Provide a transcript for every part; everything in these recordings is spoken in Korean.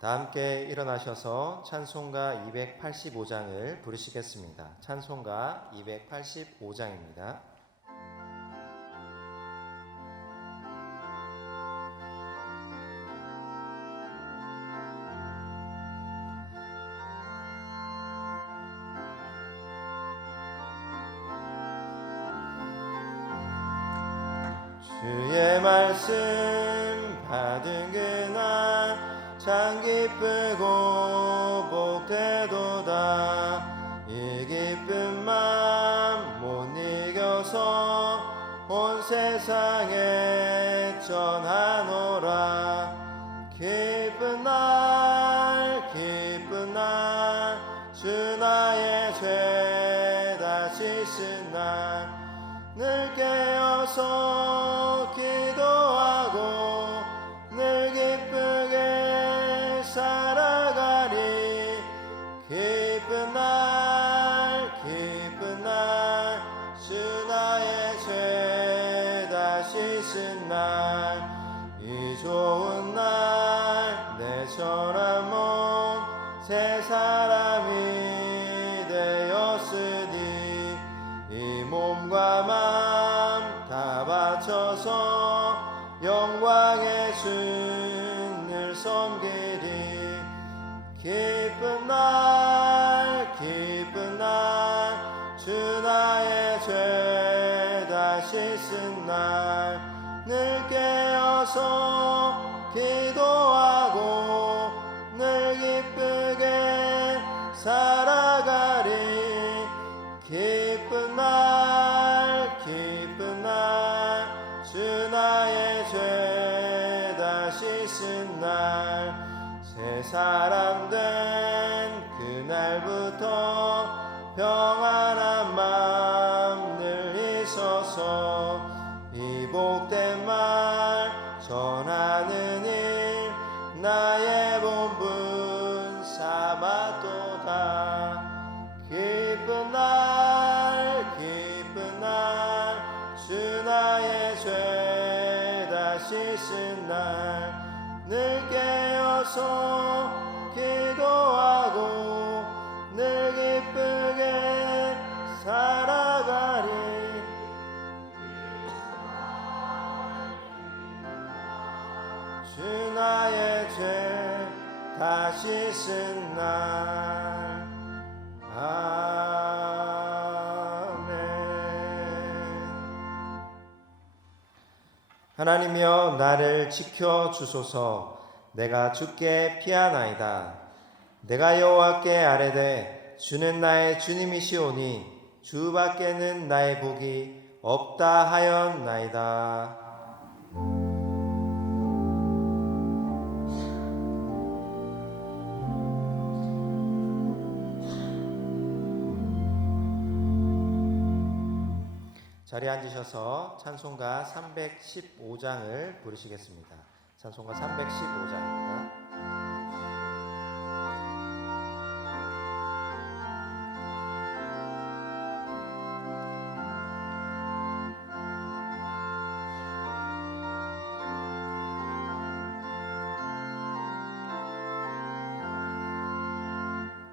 다 함께 일어나셔서 찬송가 285장을 부르시겠습니다. 찬송가 285장입니다. 주의 말씀 받은 그날 참 기쁘고 복되도다. 이 기쁜 맘 못 이겨서 온 세상에 전하노라. 기쁜 날 주 나의 죄 다 씻은 날 늘 깨어서 기도하고 늘 기쁘게 살아가리. 기쁜 날 주 나의 죄 다 씻은 날 이 좋은 날 내 전한 몸 새 사람이 되었으니 이 몸과 맘 다 바쳐서 영광의 주를 섬기리. 기쁜 날 주 나의 죄 다 씻은 날 늘 깨어서 기도하고 늘 기쁘게 살아가리. 기쁜 날 주 나의 죄 다 씻은 날 새 사람 된 그날부터 평안한 맘 늘 있어서 이 복된 말 전하는 일 나의 본분 삼았도다. 기쁜 날 주 나의 죄 다 씻은 날 늘 깨어서 기도하고 늘 기쁘게 살아가리. 주 나의 죄 다 씻은 날. 아멘. 하나님이여 나를 지켜주소서. 내가 주께 피하나이다. 내가 여호와께 아뢰되 주는 나의 주님이시오니 주밖에는 나의 복이 없다 하였나이다. 자리에 앉으셔서 찬송가 315장을 부르시겠습니다. 찬송가 315장입니다.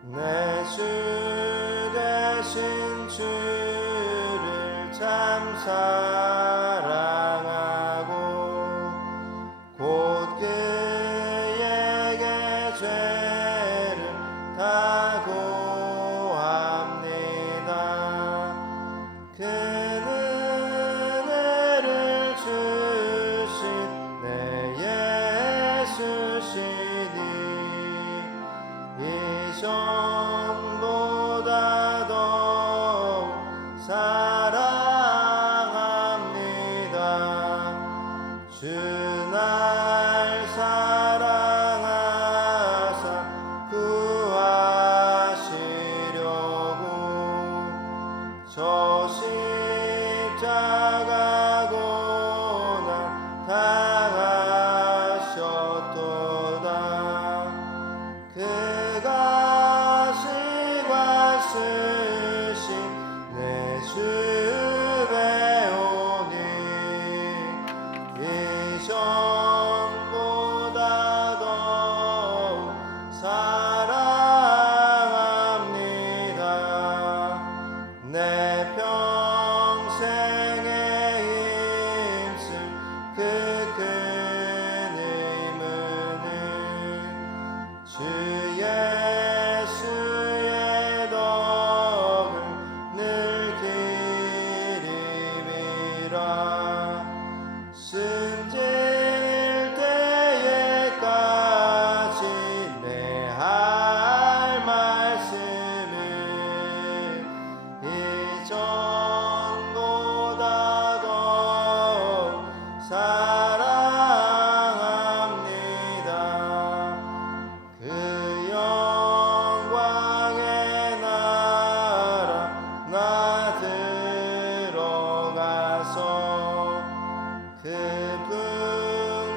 내 주 되신 주를 참 사랑하고 곧 그에게 죄를 다 고합니다. 그는 은혜를 주신 내 예수시니 이전보다 더 사랑합니다. 주 날 사랑하사 구하시려고 저 십자가 고난 당하셨도다. 그가 시관 쓰신 내 주 배우니 이전보다 더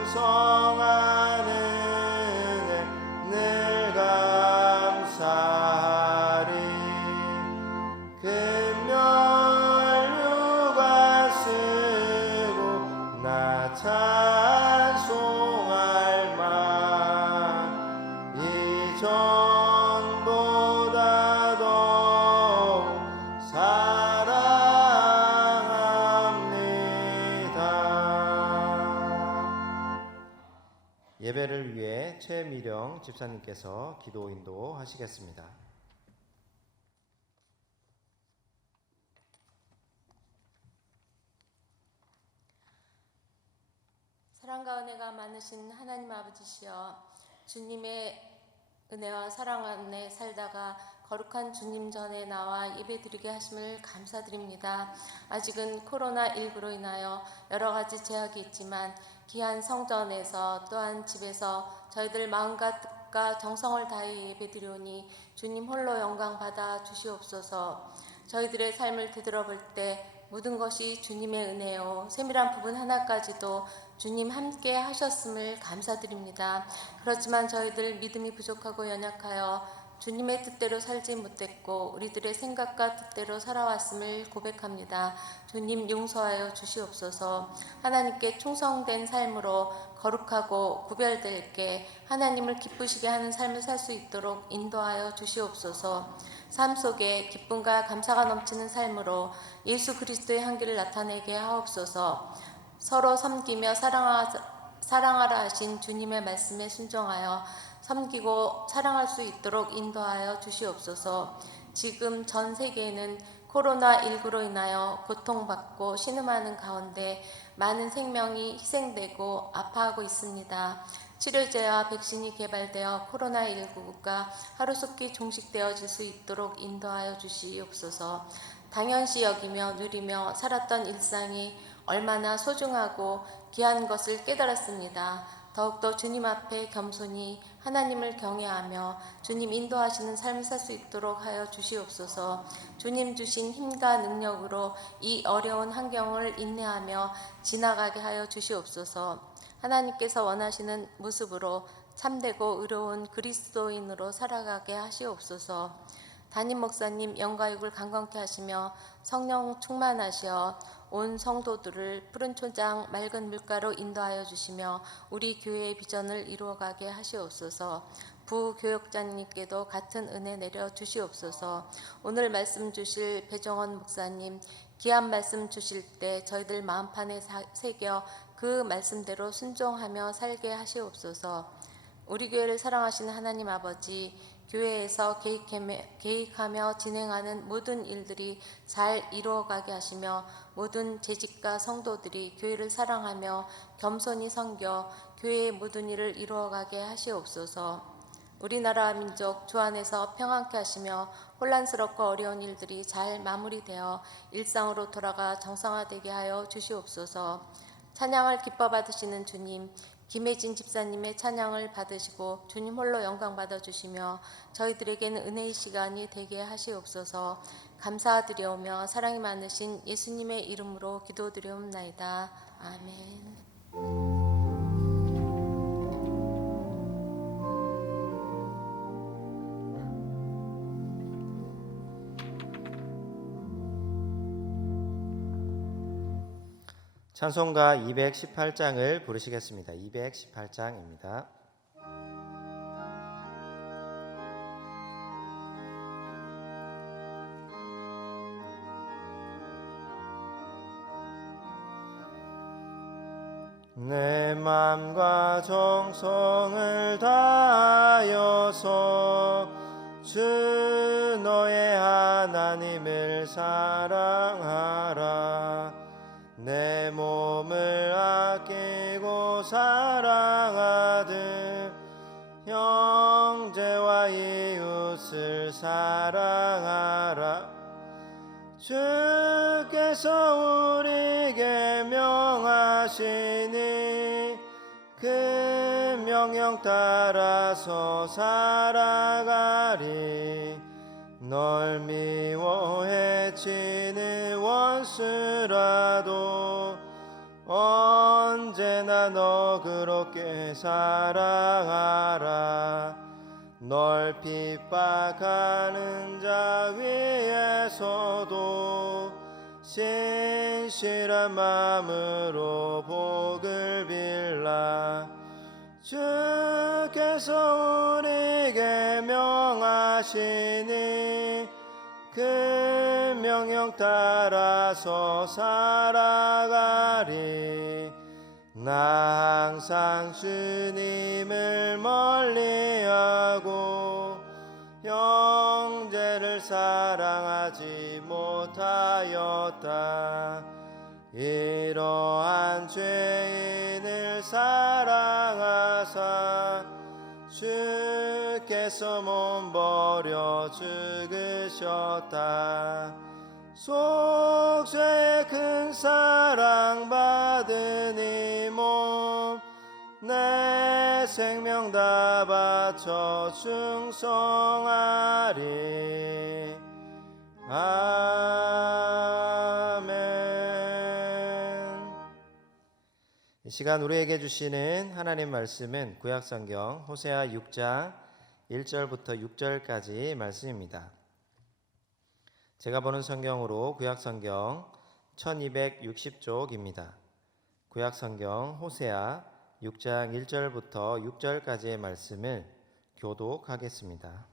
풍성한 은혜 늘 감사하리. 금멸 육아 쓰고 나 찬송할 만 이전보다 더욱 사랑합니다. 예배를 위해 최미령 집사님께서 기도 인도하시겠습니다. 사랑과 은혜가 많으신 하나님 아버지시여, 주님의 은혜와 사랑 안에 살다가 거룩한 주님 전에 나와 예배드리게 하심을 감사드립니다. 아직은 코로나19로 인하여 여러 가지 제약이 있지만 귀한 성전에서 또한 집에서 저희들 마음과 뜻과 정성을 다해 예배드리오니 주님 홀로 영광 받아 주시옵소서. 저희들의 삶을 되돌아볼 때 모든 것이 주님의 은혜요, 세밀한 부분 하나까지도 주님 함께 하셨음을 감사드립니다. 그렇지만 저희들 믿음이 부족하고 연약하여 주님의 뜻대로 살지 못했고 우리들의 생각과 뜻대로 살아왔음을 고백합니다. 주님 용서하여 주시옵소서. 하나님께 충성된 삶으로 거룩하고 구별되게 하나님을 기쁘시게 하는 삶을 살 수 있도록 인도하여 주시옵소서. 삶 속에 기쁨과 감사가 넘치는 삶으로 예수 그리스도의 향기를 나타내게 하옵소서. 서로 섬기며 사랑하라 하신 주님의 말씀에 순종하여 섬기고 사랑할 수 있도록 인도하여 주시옵소서. 지금 전 세계에는 코로나19로 인하여 고통받고 신음하는 가운데 많은 생명이 희생되고 아파하고 있습니다. 치료제와 백신이 개발되어 코로나19가 하루속히 종식되어질 수 있도록 인도하여 주시옵소서. 당연시 여기며 누리며 살았던 일상이 얼마나 소중하고 귀한 것을 깨달았습니다. 더욱더 주님 앞에 겸손히 하나님을 경외하며 주님 인도하시는 삶을 살 수 있도록 하여 주시옵소서. 주님 주신 힘과 능력으로 이 어려운 환경을 인내하며 지나가게 하여 주시옵소서. 하나님께서 원하시는 모습으로 참되고 의로운 그리스도인으로 살아가게 하시옵소서. 담임 목사님 영과육을 강건케 하시며 성령 충만하시어 온 성도들을 푸른 초장 맑은 물가로 인도하여 주시며 우리 교회의 비전을 이루어가게 하시옵소서. 부교역자님께도 같은 은혜 내려 주시옵소서. 오늘 말씀 주실 배정원 목사님 귀한 말씀 주실 때 저희들 마음판에 새겨 그 말씀대로 순종하며 살게 하시옵소서. 우리 교회를 사랑하시는 하나님 아버지, 교회에서 계획하며 진행하는 모든 일들이 잘 이루어가게 하시며 모든 재직과 성도들이 교회를 사랑하며 겸손히 섬겨 교회의 모든 일을 이루어가게 하시옵소서. 우리나라 민족 주 안에서 평안케 하시며 혼란스럽고 어려운 일들이 잘 마무리되어 일상으로 돌아가 정상화되게 하여 주시옵소서. 찬양을 기뻐 받으시는 주님, 김혜진 집사님의 찬양을 받으시고 주님 홀로 영광 받아주시며 저희들에게는 은혜의 시간이 되게 하시옵소서. 감사드리오며 사랑이 많으신 예수님의 이름으로 기도드리옵나이다. 아멘. 찬송가 218장을 부르시겠습니다. 218장입니다. 내 맘과 정성을 다하여서 주 너의 하나님을 사랑하라. 내 몸을 아끼고 사랑하듯 형제와 이웃을 사랑하라. 주께서 우리에게 명하시니 그 명령 따라서 살아가리. 널 미워해 치는 원수라도 언제나 너그럽게 사랑하라. 널 핍박하는 자 위에서도 신실한 마음으로 복을 빌라. 주께서 우리에게 명하시니 그 명령 따라서 살아가리. 나 항상 주님을 멀리하고 형제를 사랑하지 못하였다. 이러한 죄인을 사랑하사 주께서 몸버려 죽으셨다. 속죄의 큰 사랑 받은 이 몸 내 생명 다 바쳐 충성하리. 아멘. 이 시간 우리에게 주시는 하나님 말씀은 구약성경 호세아 6장 1절부터 6절까지 말씀입니다. 제가 보는 성경으로 구약성경 1260쪽입니다. 구약성경 호세아 6장 1절부터 6절까지의 말씀을 교독하겠습니다.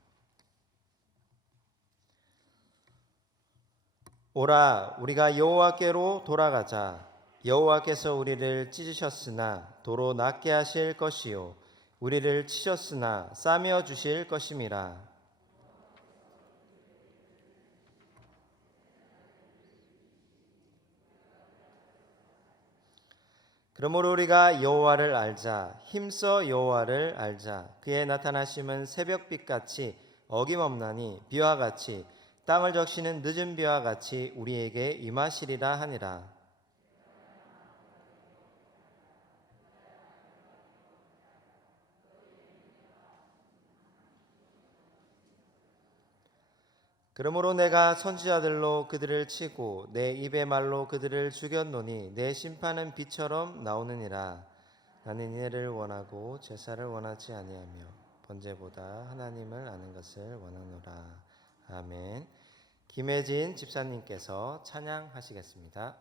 오라, 우리가 여호와께로 돌아가자. 여호와께서 우리를 찢으셨으나 도로 낫게 하실 것이요 우리를 치셨으나 싸매어 주실 것임이라. 그러므로 우리가 여호와를 알자. 힘써 여호와를 알자. 그의 나타나심은 새벽빛같이 어김없나니 비와 같이 땅을 적시는 늦은 비와 같이 우리에게 임하시리라 하니라. 그러므로 내가 선지자들로 그들을 치고 내 입의 말로 그들을 죽였노니 내 심판은 비처럼 나오느니라. 나는 이를 원하고 제사를 원하지 아니하며 번제보다 하나님을 아는 것을 원하노라. 아멘. 김혜진 집사님께서 찬양하시겠습니다.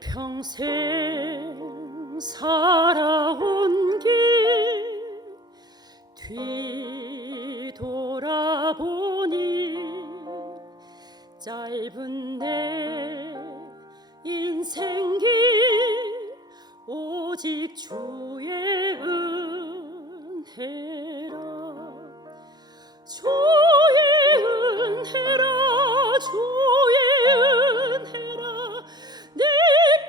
평생 살아온 길 뒤돌아보니 짧은 내 인생길 오직 주의 은혜라. 주의 은혜라. 주의 은혜라. 내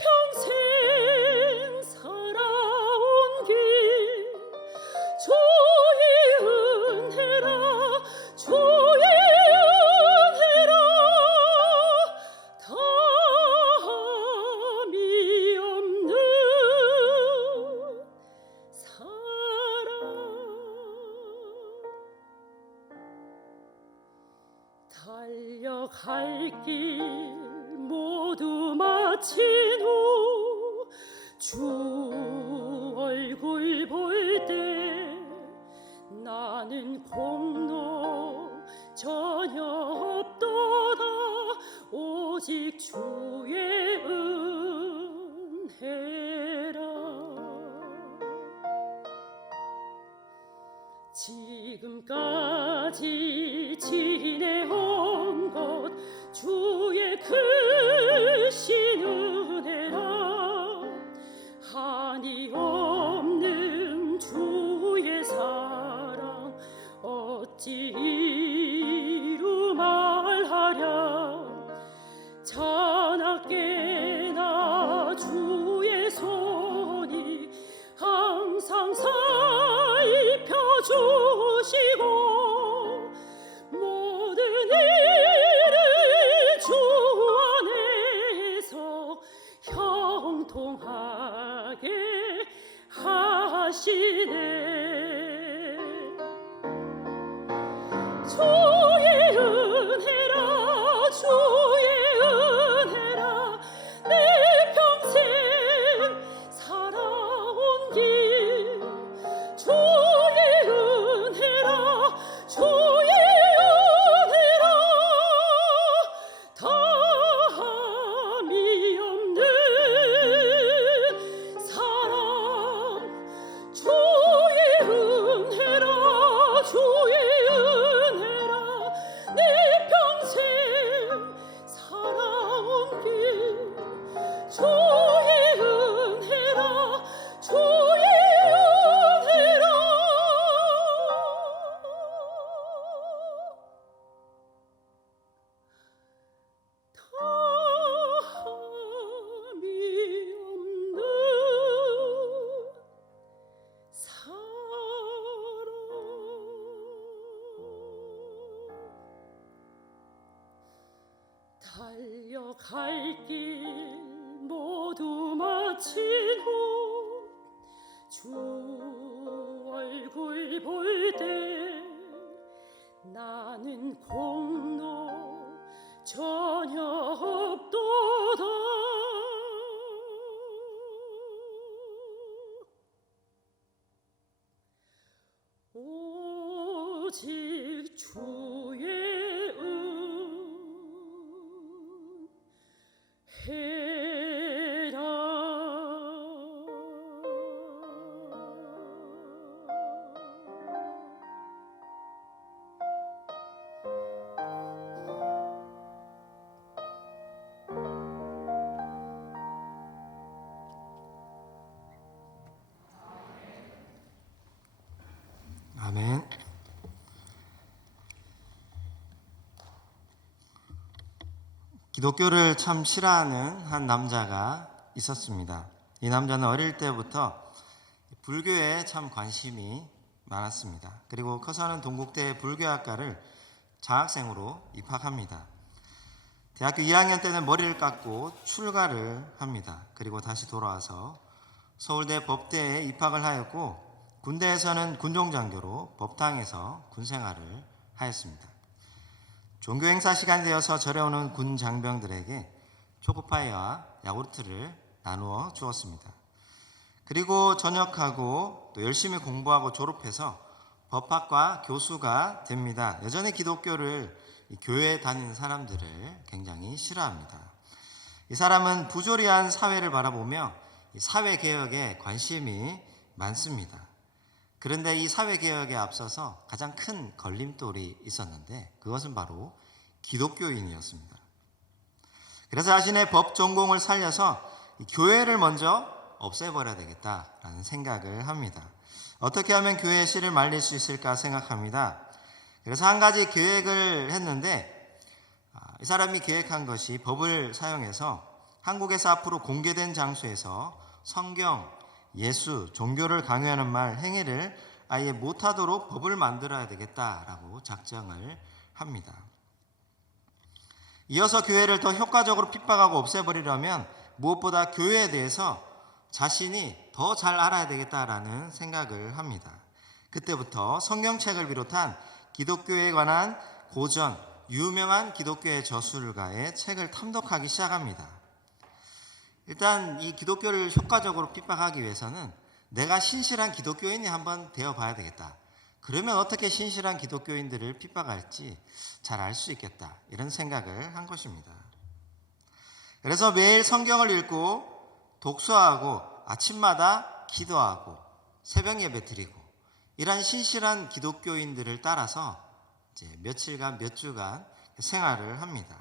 평생 살아온 길 주의 은혜라. 주의 은혜라. 담이 없는 사랑. 달려갈 길 모두 마친 후 주 얼굴 볼 때 나는 공로 전혀 없도다. 오직 주의 은혜라. 지금까지 지내온 것 주의 크신 은혜라. 한이 없는 주의 사랑 어찌 이루 말하랴. 자나깨나 주의 손 하시네. 주의 은혜라 주의 은혜라 내 평생 살아온 길 주의 은혜라 주의 은혜라 다함이 없는 사랑 주의 은혜라 주의 은혜라 내 평생 살아온 길 주의 은혜라 주의 은혜라 다함이 없는 달려갈 길 모두 마친 후 주 얼굴 볼 때 나는 공로 전혀 없도다. 오직 주의 은혜라. 아멘. 기독교를 참 싫어하는 한 남자가 있었습니다. 이 남자는 어릴 때부터 불교에 참 관심이 많았습니다. 그리고 커서는 동국대 불교학과를 장학생으로 입학합니다. 대학교 2학년 때는 머리를 깎고 출가를 합니다. 그리고 다시 돌아와서 서울대 법대에 입학을 하였고 군대에서는 군종장교로 법당에서 군생활을 하였습니다. 종교 행사 시간이 되어서 절에 오는 군 장병들에게 초코파이와 야구르트를 나누어 주었습니다. 그리고 전역하고 또 열심히 공부하고 졸업해서 법학과 교수가 됩니다. 여전히 기독교를 교회에 다니는 사람들을 굉장히 싫어합니다. 이 사람은 부조리한 사회를 바라보며 사회개혁에 관심이 많습니다. 그런데 이 사회개혁에 앞서서 가장 큰 걸림돌이 있었는데 그것은 바로 기독교인이었습니다. 그래서 자신의 법 전공을 살려서 교회를 먼저 없애버려야 되겠다라는 생각을 합니다. 어떻게 하면 교회의 씨를 말릴 수 있을까 생각합니다. 그래서 한 가지 계획을 했는데 이 사람이 계획한 것이 법을 사용해서 한국에서 앞으로 공개된 장소에서 성경, 예수, 종교를 강요하는 말, 행위를 아예 못하도록 법을 만들어야 되겠다라고 작정을 합니다. 이어서 교회를 더 효과적으로 핍박하고 없애버리려면 무엇보다 교회에 대해서 자신이 더 잘 알아야 되겠다라는 생각을 합니다. 그때부터 성경책을 비롯한 기독교에 관한 고전, 유명한 기독교의 저술가의 책을 탐독하기 시작합니다. 일단 이 기독교를 효과적으로 핍박하기 위해서는 내가 신실한 기독교인이 한번 되어봐야 되겠다. 그러면 어떻게 신실한 기독교인들을 핍박할지 잘 알 수 있겠다. 이런 생각을 한 것입니다. 그래서 매일 성경을 읽고 독서하고 아침마다 기도하고 새벽 예배 드리고 이러한 신실한 기독교인들을 따라서 이제 며칠간 몇 주간 생활을 합니다.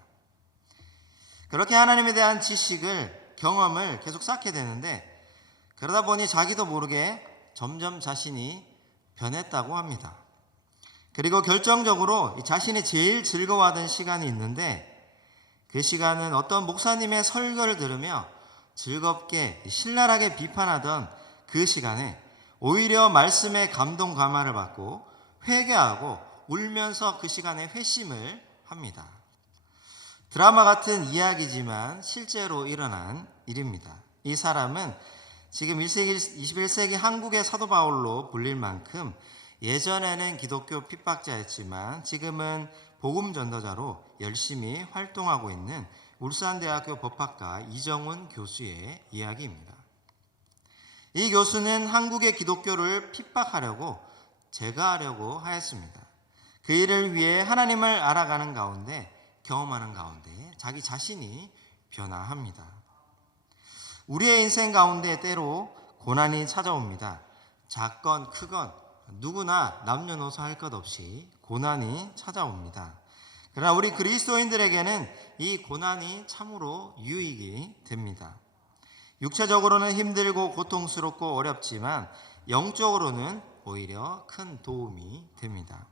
그렇게 하나님에 대한 지식을 경험을 계속 쌓게 되는데 그러다 보니 자기도 모르게 점점 자신이 변했다고 합니다. 그리고 결정적으로 자신이 제일 즐거워하던 시간이 있는데 그 시간은 어떤 목사님의 설교를 들으며 즐겁게 신랄하게 비판하던 그 시간에 오히려 말씀의 감동 감화를 받고 회개하고 울면서 그 시간에 회심을 합니다. 드라마 같은 이야기지만 실제로 일어난 일입니다. 이 사람은 지금 21세기 한국의 사도 바울로 불릴 만큼 예전에는 기독교 핍박자였지만 지금은 복음 전도자로 열심히 활동하고 있는 울산대학교 법학과 이정훈 교수의 이야기입니다. 이 교수는 한국의 기독교를 핍박하려고 제거하려고 하였습니다. 그 일을 위해 하나님을 알아가는 가운데 경험하는 가운데 자기 자신이 변화합니다. 우리의 인생 가운데 때로 고난이 찾아옵니다. 작건 크건 누구나 남녀노소 할 것 없이 고난이 찾아옵니다. 그러나 우리 그리스도인들에게는 이 고난이 참으로 유익이 됩니다. 육체적으로는 힘들고 고통스럽고 어렵지만 영적으로는 오히려 큰 도움이 됩니다.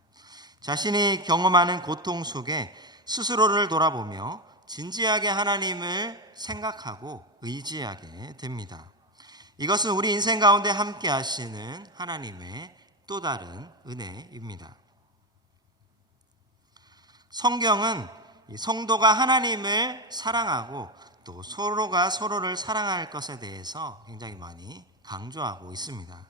자신이 경험하는 고통 속에 스스로를 돌아보며 진지하게 하나님을 생각하고 의지하게 됩니다. 이것은 우리 인생 가운데 함께 하시는 하나님의 또 다른 은혜입니다. 성경은 성도가 하나님을 사랑하고 또 서로가 서로를 사랑할 것에 대해서 굉장히 많이 강조하고 있습니다.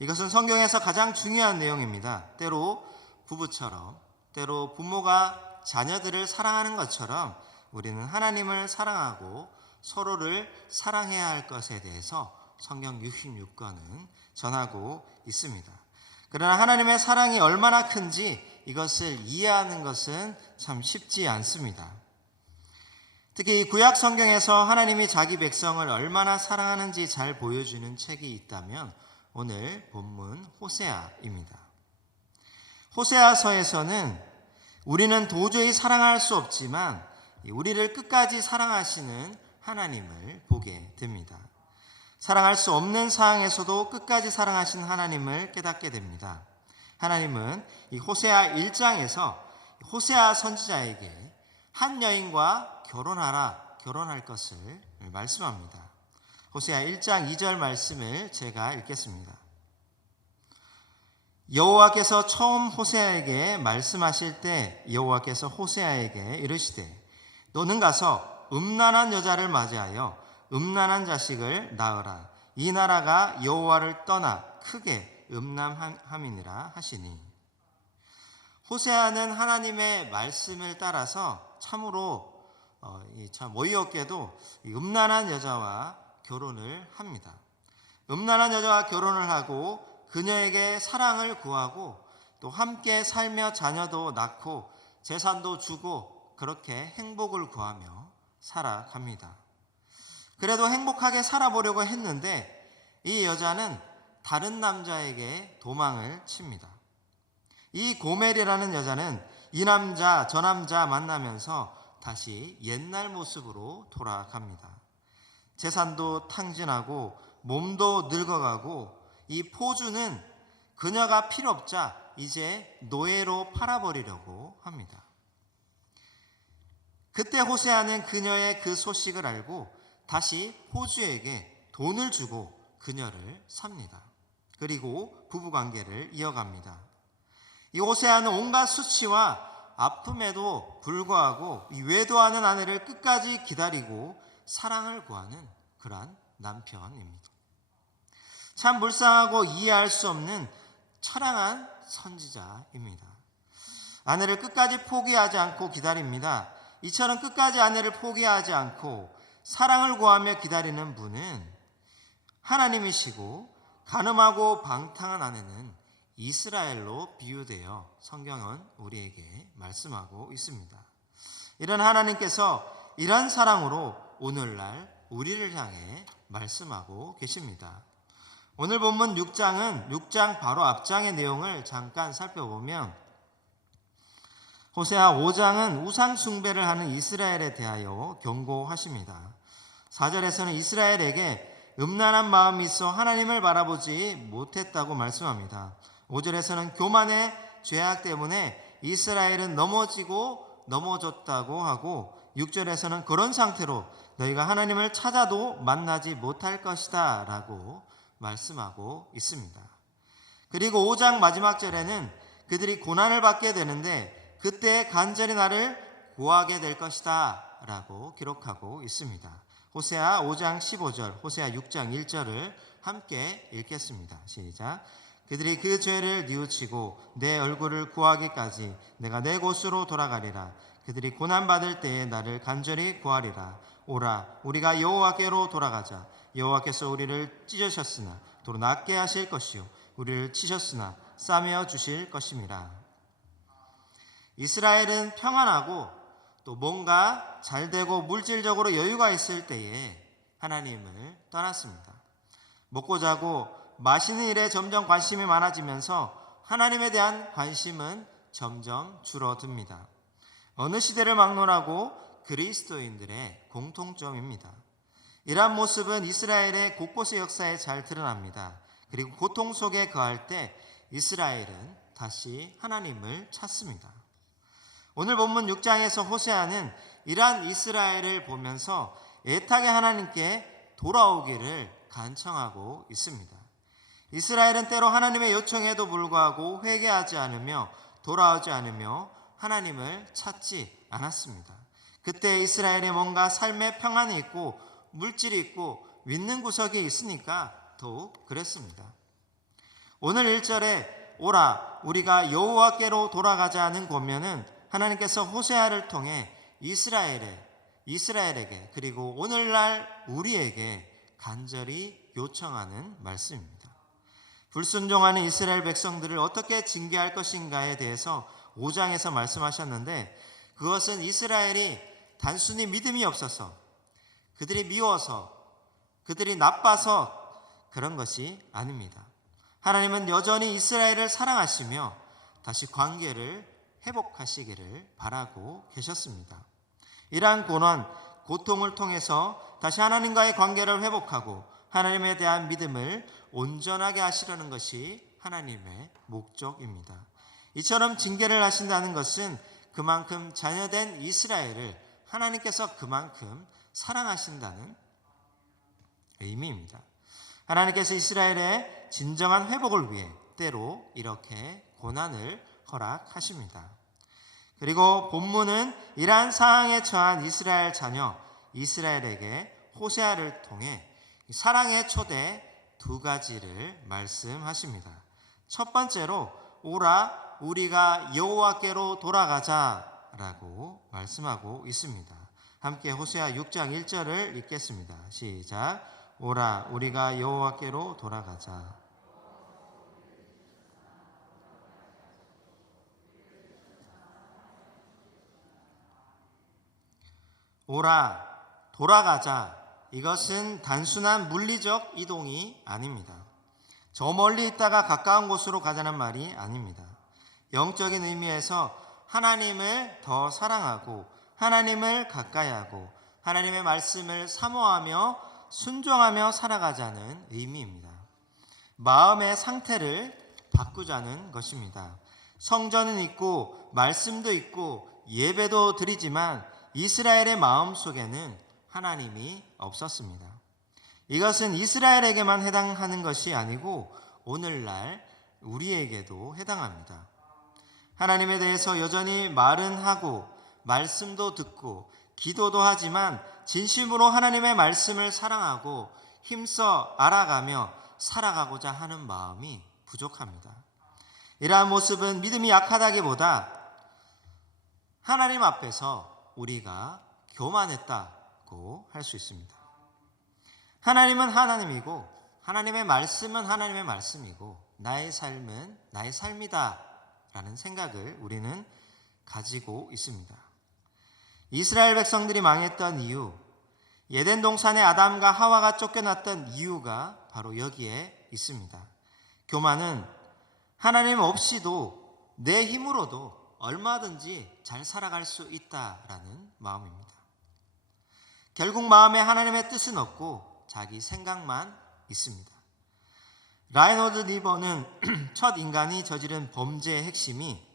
이것은 성경에서 가장 중요한 내용입니다. 때로 부부처럼, 때로 부모가 자녀들을 사랑하는 것처럼 우리는 하나님을 사랑하고 서로를 사랑해야 할 것에 대해서 성경 66권은 전하고 있습니다. 그러나 하나님의 사랑이 얼마나 큰지 이것을 이해하는 것은 참 쉽지 않습니다. 특히 구약 성경에서 하나님이 자기 백성을 얼마나 사랑하는지 잘 보여주는 책이 있다면 오늘 본문 호세아입니다. 호세아서에서는 우리는 도저히 사랑할 수 없지만 우리를 끝까지 사랑하시는 하나님을 보게 됩니다. 사랑할 수 없는 상황에서도 끝까지 사랑하신 하나님을 깨닫게 됩니다. 하나님은 이 호세아 1장에서 호세아 선지자에게 한 여인과 결혼할 것을 말씀합니다. 호세아 1장 2절 말씀을 제가 읽겠습니다. 여호와께서 처음 호세아에게 말씀하실 때 여호와께서 호세아에게 이르시되 너는 가서 음란한 여자를 맞이하여 음란한 자식을 낳으라. 이 나라가 여호와를 떠나 크게 음란함이니라 하시니. 호세아는 하나님의 말씀을 따라서 참으로 참 어이없게도 음란한 여자와 결혼을 합니다. 음란한 여자와 결혼을 하고 그녀에게 사랑을 구하고 또 함께 살며 자녀도 낳고 재산도 주고 그렇게 행복을 구하며 살아갑니다. 그래도 행복하게 살아보려고 했는데 이 여자는 다른 남자에게 도망을 칩니다. 이 고멜이라는 여자는 이 남자 저 남자 만나면서 다시 옛날 모습으로 돌아갑니다. 재산도 탕진하고 몸도 늙어가고 이 포주는 그녀가 필요 없자 이제 노예로 팔아버리려고 합니다. 그때 호세아는 그녀의 그 소식을 알고 다시 포주에게 돈을 주고 그녀를 삽니다. 그리고 부부관계를 이어갑니다. 이 호세아는 온갖 수치와 아픔에도 불구하고 이 외도하는 아내를 끝까지 기다리고 사랑을 구하는 그러한 남편입니다. 참 불쌍하고 이해할 수 없는 처량한 선지자입니다. 아내를 끝까지 포기하지 않고 기다립니다. 이처럼 끝까지 아내를 포기하지 않고 사랑을 구하며 기다리는 분은 하나님이시고 가늠하고 방탕한 아내는 이스라엘로 비유되어 성경은 우리에게 말씀하고 있습니다. 이런 하나님께서 이런 사랑으로 오늘날 우리를 향해 말씀하고 계십니다. 오늘 본문 6장은 6장 바로 앞장의 내용을 잠깐 살펴보면 호세아 5장은 우상 숭배를 하는 이스라엘에 대하여 경고하십니다. 4절에서는 이스라엘에게 음란한 마음이 있어 하나님을 바라보지 못했다고 말씀합니다. 5절에서는 교만의 죄악 때문에 이스라엘은 넘어졌다고 하고 6절에서는 그런 상태로 너희가 하나님을 찾아도 만나지 못할 것이다 라고 말씀하고 있습니다. 그리고 5장 마지막 절에는 그들이 고난을 받게 되는데 그때 간절히 나를 구하게 될 것이다 라고 기록하고 있습니다. 호세아 5장 15절, 호세아 6장 1절을 함께 읽겠습니다. 시작. 그들이 그 죄를 뉘우치고 내 얼굴을 구하기까지 내가 내 곳으로 돌아가리라. 그들이 고난받을 때에 나를 간절히 구하리라. 오라, 우리가 여호와께로 돌아가자. 여호와께서 우리를 찢으셨으나 도로 낫게 하실 것이요 우리를 치셨으나 싸매어 주실 것임이라. 이스라엘은 평안하고 또 뭔가 잘되고 물질적으로 여유가 있을 때에 하나님을 떠났습니다. 먹고 자고 마시는 일에 점점 관심이 많아지면서 하나님에 대한 관심은 점점 줄어듭니다. 어느 시대를 막론하고 그리스도인들의 공통점입니다. 이러한 모습은 이스라엘의 곳곳의 역사에 잘 드러납니다. 그리고 고통 속에 거할 때 이스라엘은 다시 하나님을 찾습니다. 오늘 본문 6장에서 호세아는 이러한 이스라엘을 보면서 애타게 하나님께 돌아오기를 간청하고 있습니다. 이스라엘은 때로 하나님의 요청에도 불구하고 회개하지 않으며 돌아오지 않으며 하나님을 찾지 않았습니다. 그때 이스라엘에 뭔가 삶의 평안이 있고 물질이 있고 믿는 구석이 있으니까 더욱 그랬습니다. 오늘 1절에 오라 우리가 여호와께로 돌아가자는 권면은 하나님께서 호세아를 통해 이스라엘에게 그리고 오늘날 우리에게 간절히 요청하는 말씀입니다. 불순종하는 이스라엘 백성들을 어떻게 징계할 것인가에 대해서 5장에서 말씀하셨는데 그것은 이스라엘이 단순히 믿음이 없어서 그들이 미워서 그들이 나빠서 그런 것이 아닙니다. 하나님은 여전히 이스라엘을 사랑하시며 다시 관계를 회복하시기를 바라고 계셨습니다. 이러한 고난, 고통을 통해서 다시 하나님과의 관계를 회복하고 하나님에 대한 믿음을 온전하게 하시려는 것이 하나님의 목적입니다. 이처럼 징계를 하신다는 것은 그만큼 자녀된 이스라엘을 하나님께서 그만큼 사랑하신다는 의미입니다. 하나님께서 이스라엘의 진정한 회복을 위해 때로 이렇게 고난을 허락하십니다. 그리고 본문은 이러한 상황에 처한 이스라엘 자녀 이스라엘에게 호세아를 통해 사랑의 초대 2가지를 말씀하십니다. 첫 번째로 오라 우리가 여호와께로 돌아가자라고 말씀하고 있습니다. 함께 호세아 6장 1절을 읽겠습니다. 시작. 오라 우리가 여호와께로 돌아가자. 오라 돌아가자. 이것은 단순한 물리적 이동이 아닙니다. 저 멀리 있다가 가까운 곳으로 가자는 말이 아닙니다. 영적인 의미에서 하나님을 더 사랑하고 하나님을 가까이 하고 하나님의 말씀을 사모하며 순종하며 살아가자는 의미입니다. 마음의 상태를 바꾸자는 것입니다. 성전은 있고 말씀도 있고 예배도 드리지만 이스라엘의 마음 속에는 하나님이 없었습니다. 이것은 이스라엘에게만 해당하는 것이 아니고 오늘날 우리에게도 해당합니다. 하나님에 대해서 여전히 말은 하고 말씀도 듣고 기도도 하지만 진심으로 하나님의 말씀을 사랑하고 힘써 알아가며 살아가고자 하는 마음이 부족합니다. 이러한 모습은 믿음이 약하다기보다 하나님 앞에서 우리가 교만했다고 할 수 있습니다. 하나님은 하나님이고 하나님의 말씀은 하나님의 말씀이고 나의 삶은 나의 삶이다 라는 생각을 우리는 가지고 있습니다. 이스라엘 백성들이 망했던 이유, 에덴 동산에 아담과 하와가 쫓겨났던 이유가 바로 여기에 있습니다. 교만은 하나님 없이도 내 힘으로도 얼마든지 잘 살아갈 수 있다라는 마음입니다. 결국 마음에 하나님의 뜻은 없고 자기 생각만 있습니다. 라이너드 니버는 첫 인간이 저지른 범죄의 핵심이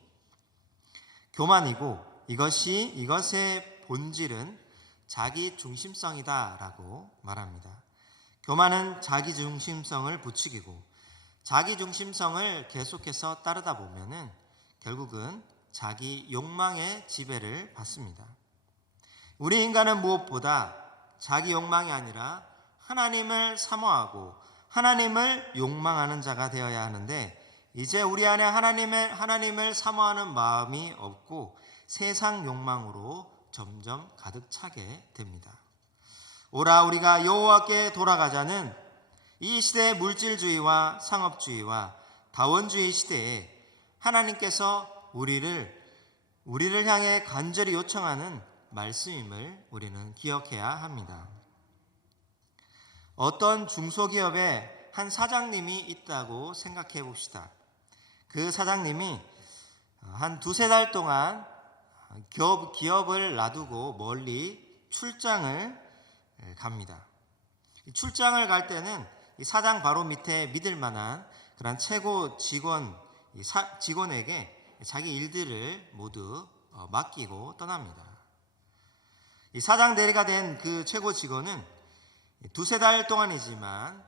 교만이고 이것의 본질은 자기 중심성이다라고 말합니다. 교만은 자기 중심성을 부추기고 자기 중심성을 계속해서 따르다 보면은 결국은 자기 욕망의 지배를 받습니다. 우리 인간은 무엇보다 자기 욕망이 아니라 하나님을 사모하고 하나님을 욕망하는 자가 되어야 하는데, 이제 우리 안에 하나님을 사모하는 마음이 없고 세상 욕망으로 점점 가득 차게 됩니다. 오라 우리가 여호와께 돌아가자는 이 시대의 물질주의와 상업주의와 다원주의 시대에 하나님께서 우리를 향해 간절히 요청하는 말씀임을 우리는 기억해야 합니다. 어떤 중소기업에 한 사장님이 있다고 생각해 봅시다. 그 사장님이 한 두세 달 동안 기업을 놔두고 멀리 출장을 갑니다. 출장을 갈 때는 이 사장 바로 밑에 믿을 만한 그런 최고 직원에게 자기 일들을 모두 맡기고 떠납니다. 이 사장 대리가 된 그 최고 직원은 두세 달 동안이지만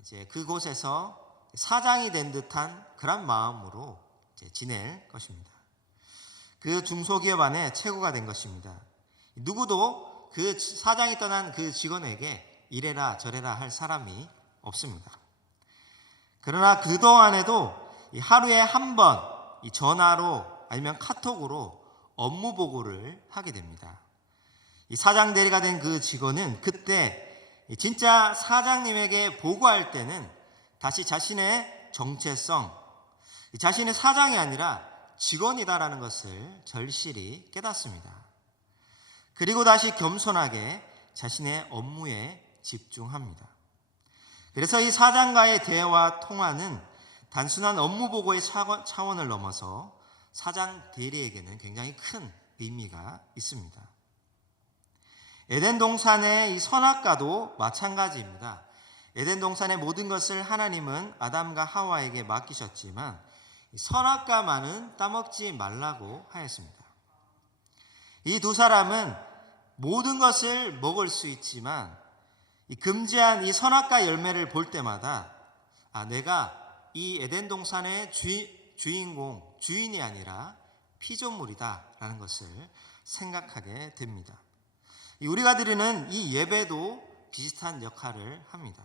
이제 그곳에서 사장이 된 듯한 그런 마음으로 이제 지낼 것입니다. 그 중소기업 안에 최고가 된 것입니다. 누구도 그 사장이 떠난 그 직원에게 이래라 저래라 할 사람이 없습니다. 그러나 그동안에도 하루에 한 번 전화로 아니면 카톡으로 업무 보고를 하게 됩니다. 이 사장 대리가 된 그 직원은 그때 진짜 사장님에게 보고할 때는 다시 자신의 정체성, 자신의 사장이 아니라 직원이다라는 것을 절실히 깨닫습니다. 그리고 다시 겸손하게 자신의 업무에 집중합니다. 그래서 이 사장과의 대화 통화는 단순한 업무 보고의 차원을 넘어서 사장 대리에게는 굉장히 큰 의미가 있습니다. 에덴 동산의 이 선악과도 마찬가지입니다. 에덴 동산의 모든 것을 하나님은 아담과 하와에게 맡기셨지만 선악과만은 따먹지 말라고 하였습니다. 이 두 사람은 모든 것을 먹을 수 있지만 이 금지한 이 선악과 열매를 볼 때마다 내가 이 에덴 동산의 주인이 아니라 피조물이다라는 것을 생각하게 됩니다. 우리가 드리는 이 예배도 비슷한 역할을 합니다.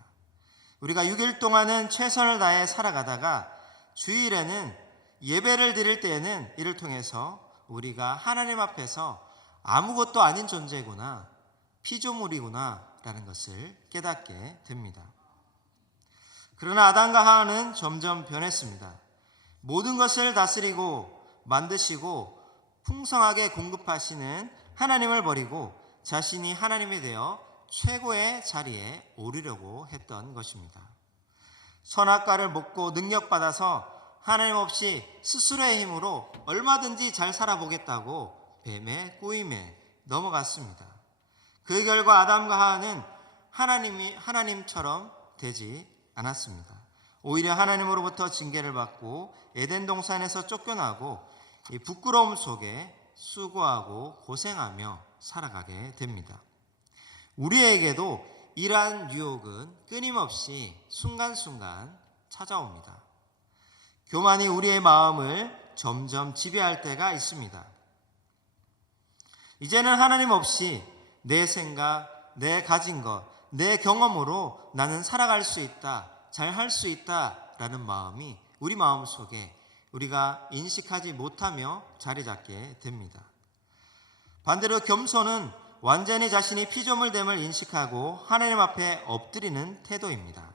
우리가 6일 동안은 최선을 다해 살아가다가 주일에는 예배를 드릴 때에는 이를 통해서 우리가 하나님 앞에서 아무것도 아닌 존재구나, 피조물이구나 라는 것을 깨닫게 됩니다. 그러나 아담과 하와는 점점 변했습니다. 모든 것을 다스리고 만드시고 풍성하게 공급하시는 하나님을 버리고 자신이 하나님이 되어 최고의 자리에 오르려고 했던 것입니다. 선악과를 먹고 능력받아서 하나님 없이 스스로의 힘으로 얼마든지 잘 살아보겠다고 뱀의 꼬임에 넘어갔습니다. 그 결과 아담과 하와는 하나님처럼 되지 않았습니다. 오히려 하나님으로부터 징계를 받고 에덴 동산에서 쫓겨나고 이 부끄러움 속에 수고하고 고생하며 살아가게 됩니다. 우리에게도 이러한 유혹은 끊임없이 순간순간 찾아옵니다. 교만이 우리의 마음을 점점 지배할 때가 있습니다. 이제는 하나님 없이 내 생각, 내 가진 것, 내 경험으로 나는 살아갈 수 있다, 잘할 수 있다라는 마음이 우리 마음 속에 우리가 인식하지 못하며 자리 잡게 됩니다. 반대로 겸손은 완전히 자신이 피조물됨을 인식하고 하나님 앞에 엎드리는 태도입니다.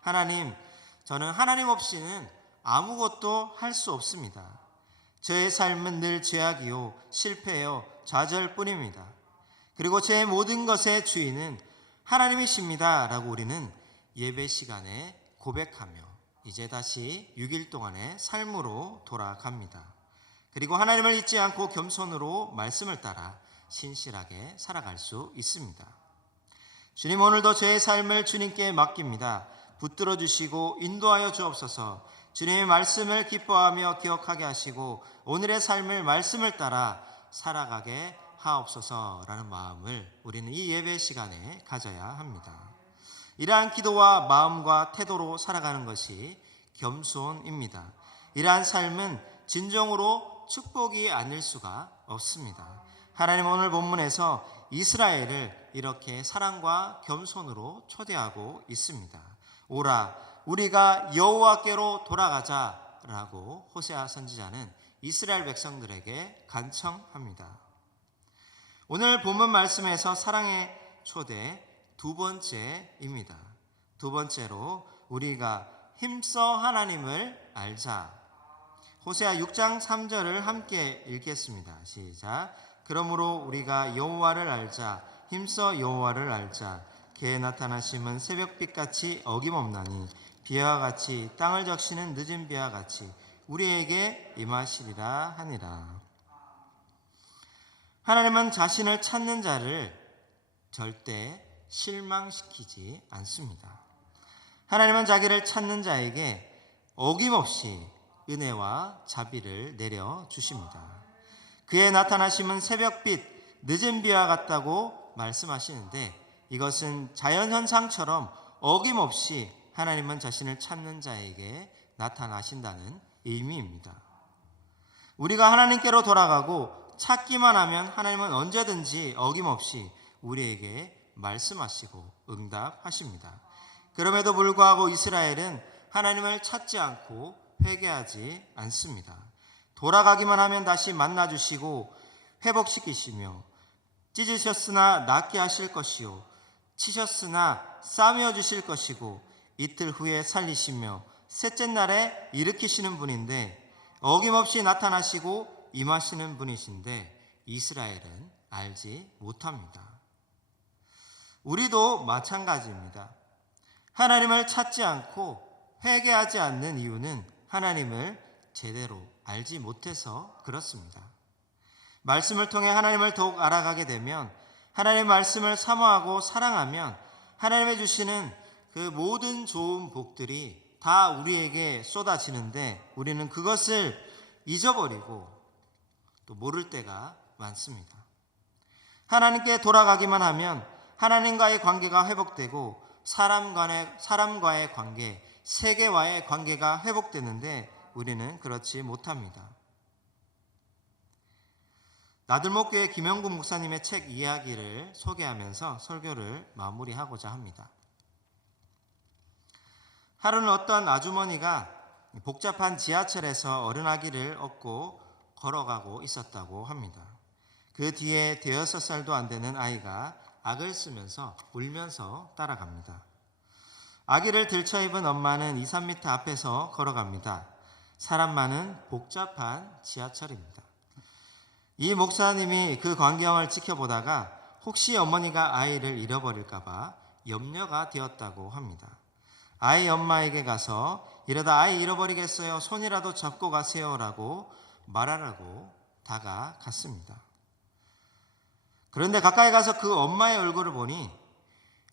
하나님, 저는 하나님 없이는 아무것도 할 수 없습니다. 저의 삶은 늘 죄악이요, 실패요, 좌절뿐입니다. 그리고 제 모든 것의 주인은 하나님이십니다 라고 우리는 예배 시간에 고백하며 이제 다시 6일 동안의 삶으로 돌아갑니다. 그리고 하나님을 잊지 않고 겸손으로 말씀을 따라 신실하게 살아갈 수 있습니다. 주님, 오늘도 저의 삶을 주님께 맡깁니다. 붙들어 주시고 인도하여 주옵소서. 주님의 말씀을 기뻐하며 기억하게 하시고 오늘의 삶을 말씀을 따라 살아가게 하옵소서라는 마음을 우리는 이 예배 시간에 가져야 합니다. 이러한 기도와 마음과 태도로 살아가는 것이 겸손입니다. 이러한 삶은 진정으로 축복이 아닐 수가 없습니다. 하나님 오늘 본문에서 이스라엘을 이렇게 사랑과 겸손으로 초대하고 있습니다. 오라, 우리가 여호와께로 돌아가자라고 호세아 선지자는 이스라엘 백성들에게 간청합니다. 오늘 본문 말씀에서 사랑의 초대 두 번째입니다. 두 번째로 우리가 힘써 하나님을 알자. 호세아 6장 3절을 함께 읽겠습니다. 시작. 그러므로 우리가 여호와를 알자. 힘써 여호와를 알자. 그의 나타나심은 새벽빛같이 어김없나니 비와 같이 땅을 적시는 늦은 비와 같이 우리에게 임하시리라 하니라. 하나님은 자신을 찾는 자를 절대 실망시키지 않습니다. 하나님은 자기를 찾는 자에게 어김없이 은혜와 자비를 내려 주십니다. 그의 나타나심은 새벽빛, 늦은 비와 같다고 말씀하시는데 이것은 자연현상처럼 어김없이 하나님은 자신을 찾는 자에게 나타나신다는 의미입니다. 우리가 하나님께로 돌아가고 찾기만 하면 하나님은 언제든지 어김없이 우리에게 말씀하시고 응답하십니다. 그럼에도 불구하고 이스라엘은 하나님을 찾지 않고 회개하지 않습니다. 돌아가기만 하면 다시 만나주시고 회복시키시며 찢으셨으나 낫게 하실 것이요 치셨으나 싸매어 주실 것이고 이틀 후에 살리시며 셋째 날에 일으키시는 분인데 어김없이 나타나시고 임하시는 분이신데 이스라엘은 알지 못합니다. 우리도 마찬가지입니다. 하나님을 찾지 않고 회개하지 않는 이유는 하나님을 제대로 알지 못해서 그렇습니다. 말씀을 통해 하나님을 더욱 알아가게 되면 하나님의 말씀을 사모하고 사랑하면 하나님의 주시는 그 모든 좋은 복들이 다 우리에게 쏟아지는데 우리는 그것을 잊어버리고 또 모를 때가 많습니다. 하나님께 돌아가기만 하면 하나님과의 관계가 회복되고 사람과의 관계, 세계와의 관계가 회복되는데 우리는 그렇지 못합니다. 나들목교회 김영구 목사님의 책 이야기를 소개하면서 설교를 마무리하고자 합니다. 하루는 어떤 아주머니가 복잡한 지하철에서 어른아기를 업고 걸어가고 있었다고 합니다. 그 뒤에 6살도 안 되는 아이가 악을 쓰면서 울면서 따라갑니다. 아기를 들쳐입은 엄마는 2, 3m 앞에서 걸어갑니다. 사람 많은 복잡한 지하철입니다. 이 목사님이 그 광경을 지켜보다가 혹시 어머니가 아이를 잃어버릴까봐 염려가 되었다고 합니다. 아이 엄마에게 가서 이러다 아이 잃어버리겠어요. 손이라도 잡고 가세요라고 말하라고 다가갔습니다. 그런데 가까이 가서 그 엄마의 얼굴을 보니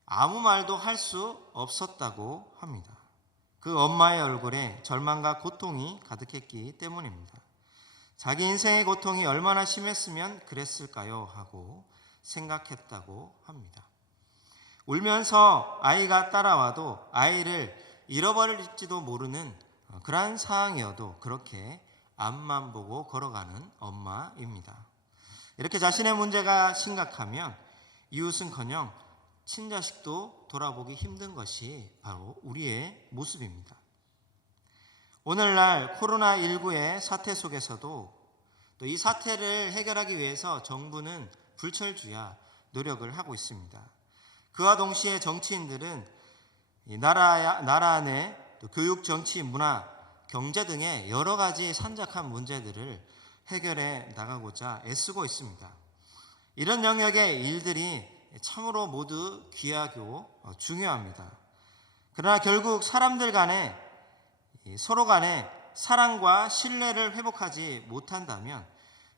아무 말도 할 수 없었다고 합니다. 그 엄마의 얼굴에 절망과 고통이 가득했기 때문입니다. 자기 인생의 고통이 얼마나 심했으면 그랬을까요? 하고 생각했다고 합니다. 울면서 아이가 따라와도 아이를 잃어버릴지도 모르는 그러한 상황이어도 그렇게 앞만 보고 걸어가는 엄마입니다. 이렇게 자신의 문제가 심각하면 이웃은커녕 친자식도 돌아보기 힘든 것이 바로 우리의 모습입니다. 오늘날 코로나19의 사태 속에서도 또 이 사태를 해결하기 위해서 정부는 불철주야 노력을 하고 있습니다. 그와 동시에 정치인들은 나라 안에 또 교육, 정치, 문화, 경제 등의 여러 가지 산적한 문제들을 해결해 나가고자 애쓰고 있습니다. 이런 영역의 일들이 참으로 모두 귀하고 중요합니다. 그러나 결국 사람들 간에 서로 간에 사랑과 신뢰를 회복하지 못한다면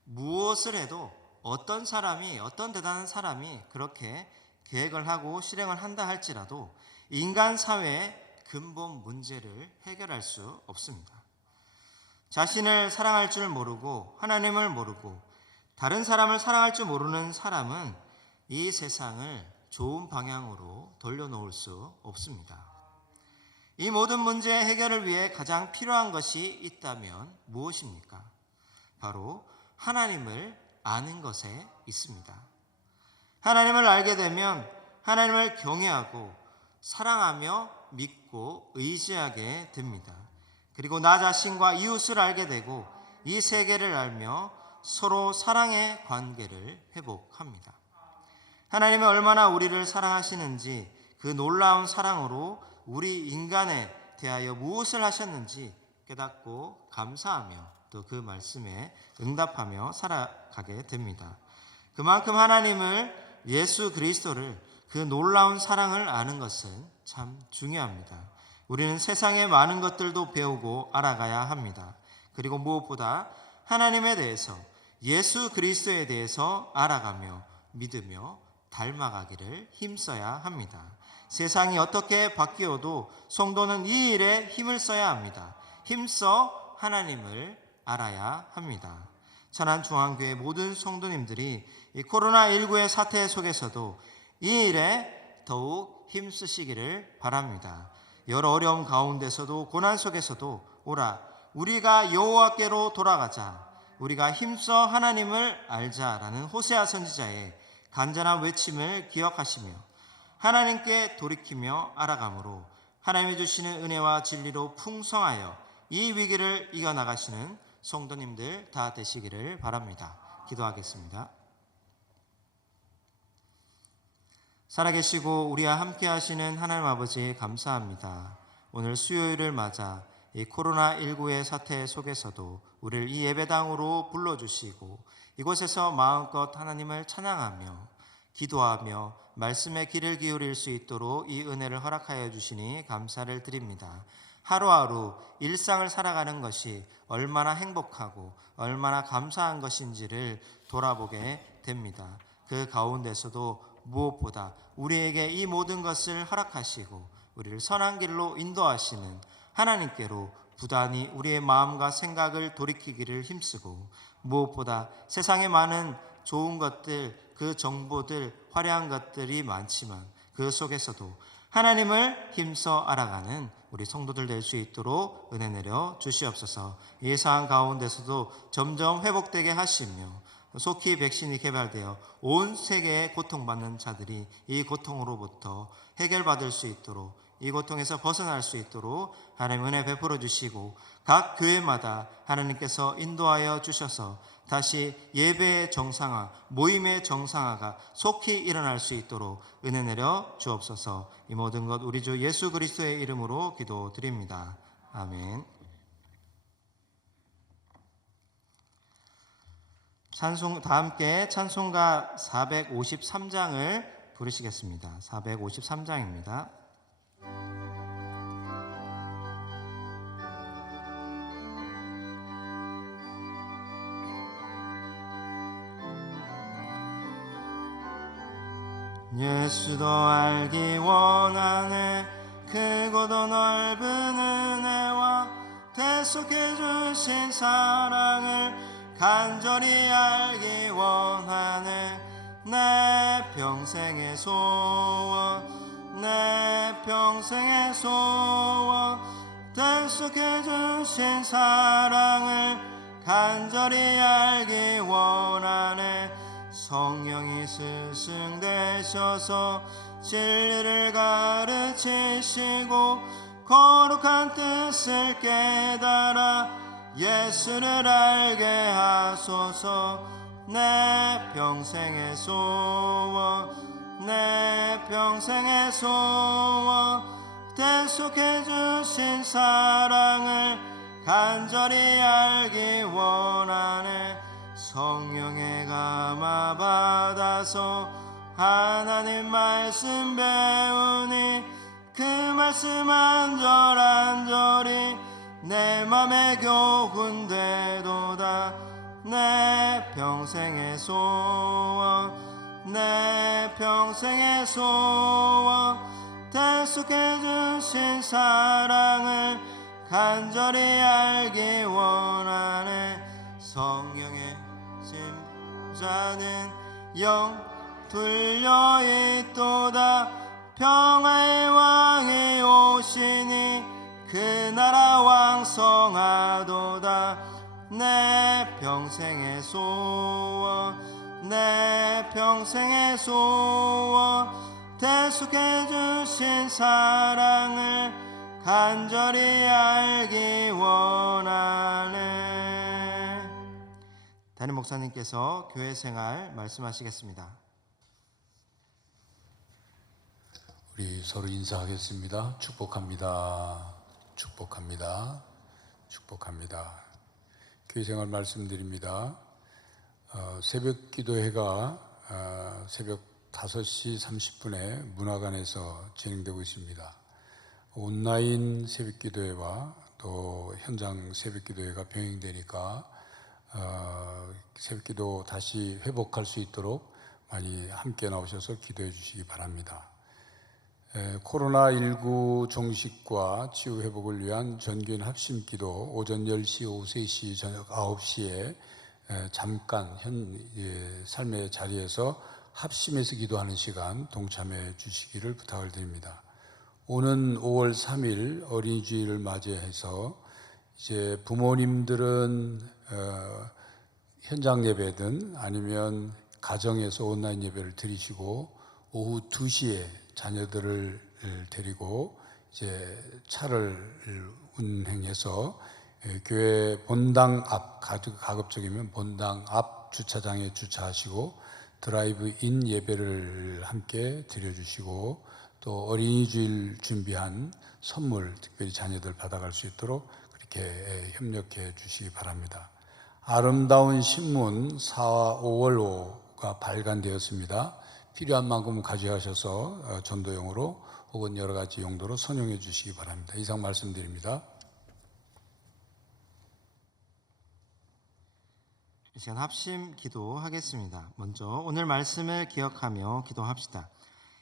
무엇을 해도 어떤 대단한 사람이 그렇게 계획을 하고 실행을 한다 할지라도 인간 사회의 근본 문제를 해결할 수 없습니다. 자신을 사랑할 줄 모르고 하나님을 모르고 다른 사람을 사랑할 줄 모르는 사람은 이 세상을 좋은 방향으로 돌려놓을 수 없습니다. 이 모든 문제 해결을 위해 가장 필요한 것이 있다면 무엇입니까? 바로 하나님을 아는 것에 있습니다. 하나님을 알게 되면 하나님을 경외하고 사랑하며 믿고 의지하게 됩니다. 그리고 나 자신과 이웃을 알게 되고 이 세계를 알며 서로 사랑의 관계를 회복합니다. 하나님이 얼마나 우리를 사랑하시는지, 그 놀라운 사랑으로 우리 인간에 대하여 무엇을 하셨는지 깨닫고 감사하며 또 그 말씀에 응답하며 살아가게 됩니다. 그만큼 하나님을, 예수 그리스도를, 그 놀라운 사랑을 아는 것은 참 중요합니다. 우리는 세상의 많은 것들도 배우고 알아가야 합니다. 그리고 무엇보다 하나님에 대해서, 예수 그리스도에 대해서 알아가며 믿으며 닮아가기를 힘써야 합니다. 세상이 어떻게 바뀌어도 성도는 이 일에 힘을 써야 합니다. 힘써 하나님을 알아야 합니다. 천안중앙교회 모든 성도님들이 이 코로나19의 사태 속에서도 이 일에 더욱 힘쓰시기를 바랍니다. 여러 어려움 가운데서도, 고난 속에서도 오라 우리가 여호와께로 돌아가자, 우리가 힘써 하나님을 알자라는 호세아 선지자의 간절한 외침을 기억하시며 하나님께 돌이키며 알아가므로 하나님이 주시는 은혜와 진리로 풍성하여 이 위기를 이겨나가시는 성도님들 다 되시기를 바랍니다. 기도하겠습니다. 살아계시고 우리와 함께 하시는 하나님 아버지 감사합니다. 오늘 수요일을 맞아 이 코로나19의 사태 속에서도 우리를 이 예배당으로 불러주시고 이곳에서 마음껏 하나님을 찬양하며 기도하며 말씀의 귀를 기울일 수 있도록 이 은혜를 허락하여 주시니 감사를 드립니다. 하루하루 일상을 살아가는 것이 얼마나 행복하고 얼마나 감사한 것인지를 돌아보게 됩니다. 그 가운데서도 무엇보다 우리에게 이 모든 것을 허락하시고 우리를 선한 길로 인도하시는 하나님께로 부단히 우리의 마음과 생각을 돌이키기를 힘쓰고, 무엇보다 세상에 많은 좋은 것들, 그 정보들, 화려한 것들이 많지만 그 속에서도 하나님을 힘써 알아가는 우리 성도들 될 수 있도록 은혜 내려 주시옵소서. 이 상황 가운데서도 점점 회복되게 하시며 속히 백신이 개발되어 온 세계에 고통받는 자들이 이 고통으로부터 해결받을 수 있도록, 이 고통에서 벗어날 수 있도록 하나님 은혜 베풀어 주시고, 각 교회마다 하나님께서 인도하여 주셔서 다시 예배의 정상화, 모임의 정상화가 속히 일어날 수 있도록 은혜 내려 주옵소서. 이 모든 것 우리 주 예수 그리스도의 이름으로 기도드립니다. 아멘. 다 함께 찬송가 453장을 부르시겠습니다. 453장입니다. 예수도 알기 원하네, 크고도 넓은 은혜와 대속해 주신 사랑을 간절히 알기 원하네. 내 평생의 소원, 내 평생의 소원, 대속해 주신 사랑을 간절히 알기 원하네. 성령이 스승되셔서 진리를 가르치시고 거룩한 뜻을 깨달아 예수를 알게 하소서. 내 평생의 소원, 내 평생의 소원, 대속해 주신 사랑을 간절히 알기 원하네. 성령의 감화 받아서 하나님 말씀 배우니 그 말씀 한절한절이 내 맘에 교훈되도다. 내 평생의 소원, 내 평생의 소원, 대속해 주신 사랑을 간절히 알기 원하네. 성령의 심자는 영 둘려 있도다. 평화의 왕이 오시니 그 나라 왕성하도다. 내 평생의 소원, 내 평생의 소원 대속해 주신 사랑을 간절히 알기 원하네. 담임 목사님께서 교회 생활 말씀하시겠습니다. 우리 서로 인사하겠습니다. 축복합니다. 축복합니다. 축복합니다. 교회 생활 말씀드립니다. 새벽 기도회가 새벽 5시 30분에 문화관에서 진행되고 있습니다. 온라인 새벽 기도회와 또 현장 새벽 기도회가 병행되니까 새벽 기도 다시 회복할 수 있도록 많이 함께 나오셔서 기도해 주시기 바랍니다. 코로나19 종식과 치유 회복을 위한 전교인 합심 기도 오전 10시, 오후 3시, 저녁 9시에 잠깐 삶의 자리에서 합심해서 기도하는 시간 동참해 주시기를 부탁을 드립니다. 오는 5월 3일 어린이 주일을 맞이해서 이제 부모님들은 현장 예배든 아니면 가정에서 온라인 예배를 드리시고 오후 2시에 자녀들을 데리고 이제 차를 운행해서 교회 본당 앞, 가급적이면 본당 앞 주차장에 주차하시고 드라이브인 예배를 함께 드려주시고 또 어린이 주일 준비한 선물 특별히 자녀들 받아갈 수 있도록 그렇게 협력해 주시기 바랍니다. 아름다운 신문 4화 5월호가 발간되었습니다. 필요한 만큼 가져가셔서 전도용으로 혹은 여러 가지 용도로 선용해 주시기 바랍니다. 이상 말씀드립니다. 이 시간 합심 기도하겠습니다. 먼저 오늘 말씀을 기억하며 기도합시다.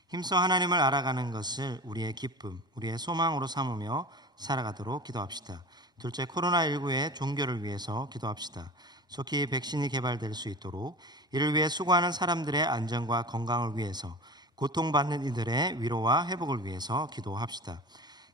힘써 하나님을 알아가는 것을 우리의 기쁨, 우리의 소망으로 삼으며 살아가도록 기도합시다. 둘째, 코로나19의 종교를 위해서 기도합시다. 속히 백신이 개발될 수 있도록 이를 위해 수고하는 사람들의 안전과 건강을 위해서 고통받는 이들의 위로와 회복을 위해서 기도합시다.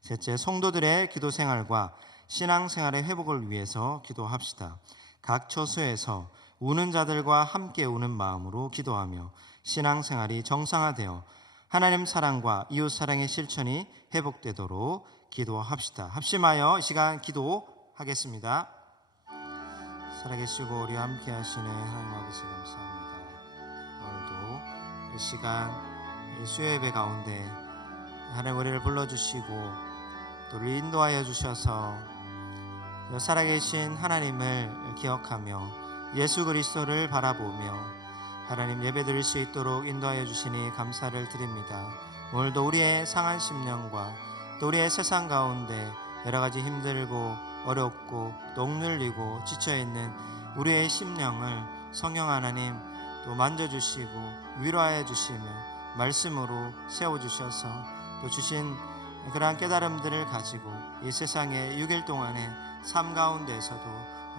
셋째, 성도들의 기도 생활과 신앙 생활의 회복을 위해서 기도합시다. 각 처소에서 우는 자들과 함께 우는 마음으로 기도하며 신앙 생활이 정상화되어 하나님 사랑과 이웃 사랑의 실천이 회복되도록 기도합시다. 합심하여 이 시간 기도하겠습니다. 살아계시고 우리와 함께 하시는 하나님 아버지 감사합니다. 오늘도 이 시간 이 수요예배 가운데 하나님 우리를 불러주시고 또 우리 인도하여 주셔서 살아계신 하나님을 기억하며 예수 그리스도를 바라보며 하나님 예배드릴 수 있도록 인도하여 주시니 감사를 드립니다. 오늘도 우리의 상한 심령과 또 우리의 세상 가운데 여러 가지 힘들고 어렵고 또 억눌리고 지쳐있는 우리의 심령을 성령 하나님 또 만져주시고 위로하여 주시며 말씀으로 세워주셔서 또 주신 그러한 깨달음들을 가지고 이 세상의 6일 동안의 삶 가운데에서도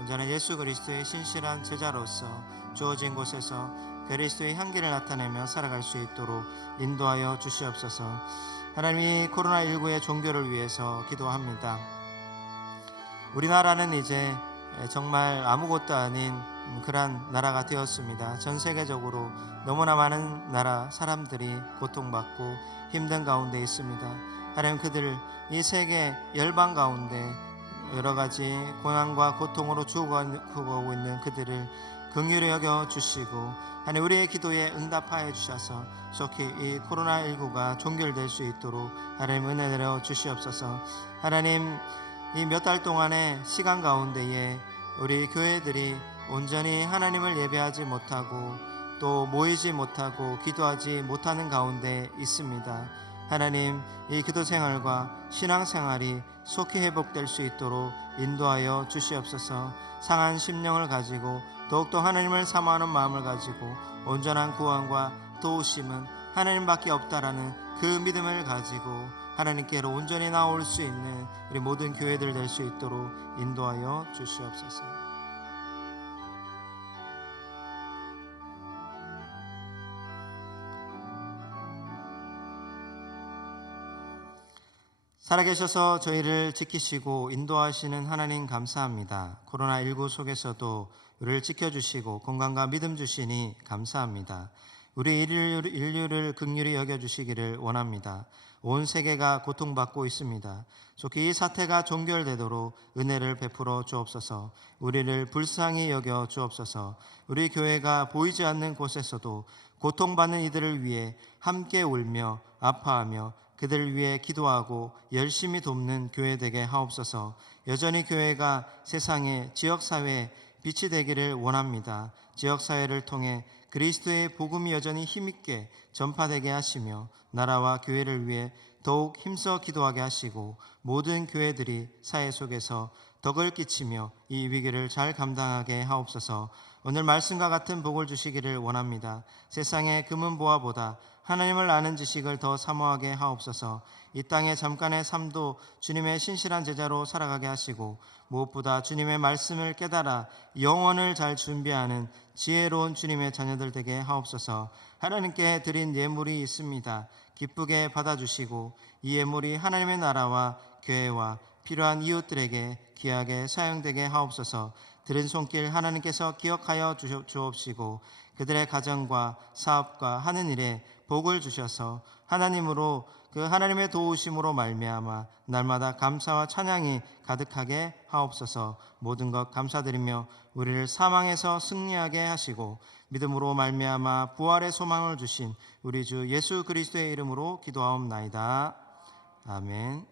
온전한 예수 그리스도의 신실한 제자로서 주어진 곳에서 그리스도의 향기를 나타내며 살아갈 수 있도록 인도하여 주시옵소서. 하나님이 코로나19의 종교를 위해서 기도합니다. 우리나라는 이제 정말 아무것도 아닌 그러한 나라가 되었습니다. 전 세계적으로 너무나 많은 나라 사람들이 고통받고 힘든 가운데 있습니다. 하나님 그들 이 세계 열방 가운데 여러 가지 고난과 고통으로 죽어가고 있는 그들을 긍휼히 여겨 주시고 하나님 우리의 기도에 응답하여 주셔서 속히 이 코로나19가 종결될 수 있도록 하나님 은혜 내려 주시옵소서. 하나님 이 몇 달 동안의 시간 가운데에 우리 교회들이 온전히 하나님을 예배하지 못하고 또 모이지 못하고 기도하지 못하는 가운데 있습니다. 하나님 이 기도 생활과 신앙 생활이 속히 회복될 수 있도록 인도하여 주시옵소서. 상한 심령을 가지고 더욱더 하나님을 사모하는 마음을 가지고 온전한 구원과 도우심은 하나님밖에 없다라는 그 믿음을 가지고 하나님께로 온전히 나올 수 있는 우리 모든 교회들 될 수 있도록 인도하여 주시옵소서. 살아계셔서 저희를 지키시고 인도하시는 하나님 감사합니다. 코로나19 속에서도 우리를 지켜주시고 건강과 믿음 주시니 감사합니다. 우리 인류를 긍휼히 여겨주시기를 원합니다. 온 세계가 고통받고 있습니다. 속히 이 사태가 종결되도록 은혜를 베풀어 주옵소서. 우리를 불쌍히 여겨 주옵소서. 우리 교회가 보이지 않는 곳에서도 고통받는 이들을 위해 함께 울며 아파하며 그들을 위해 기도하고 열심히 돕는 교회 되게 하옵소서. 여전히 교회가 세상의 지역사회에 빛이 되기를 원합니다. 지역사회를 통해 그리스도의 복음이 여전히 힘있게 전파되게 하시며 나라와 교회를 위해 더욱 힘써 기도하게 하시고 모든 교회들이 사회 속에서 덕을 끼치며 이 위기를 잘 감당하게 하옵소서. 오늘 말씀과 같은 복을 주시기를 원합니다. 세상의 금은 보화보다 하나님을 아는 지식을 더 사모하게 하옵소서. 이 땅의 잠깐의 삶도 주님의 신실한 제자로 살아가게 하시고 무엇보다 주님의 말씀을 깨달아 영혼을 잘 준비하는 지혜로운 주님의 자녀들 되게 하옵소서. 하나님께 드린 예물이 있습니다. 기쁘게 받아주시고 이 예물이 하나님의 나라와 교회와 필요한 이웃들에게 귀하게 사용되게 하옵소서. 들은 손길 하나님께서 기억하여 주옵시고 그들의 가정과 사업과 하는 일에 복을 주셔서 하나님으로 그 하나님의 도우심으로 말미암아 날마다 감사와 찬양이 가득하게 하옵소서. 모든 것 감사드리며 우리를 사망에서 승리하게 하시고 믿음으로 말미암아 부활의 소망을 주신 우리 주 예수 그리스도의 이름으로 기도하옵나이다. 아멘.